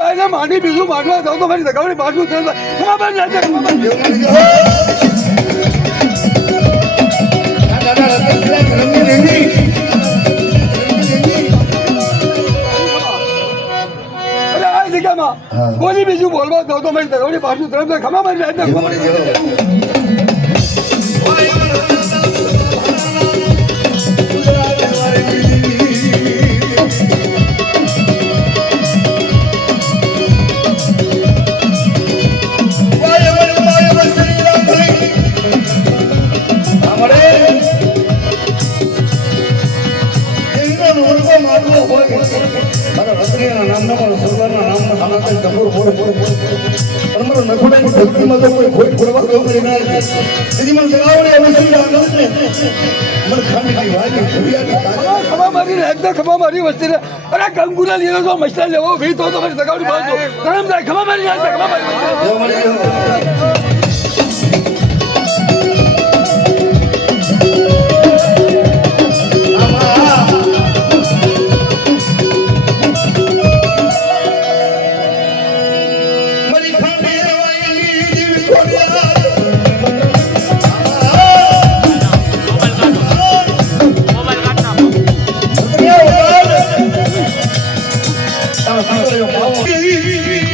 પહેલા માની બીજું માનવા જાવ તો મારી સગાવડી પાછું થયું ખબર જાય કોની બીજું બોલવા દો તો મારી સગાવડી પાછું થયું ખબર મારી જાય ખબર મારી વસ્તી અરે કંકુના લીધો તો મસ્તા લેવો ભી તો મારી સગાવડી બાંધો ગરમ જાય ખબર મારી જાય ખબર મારી Hey!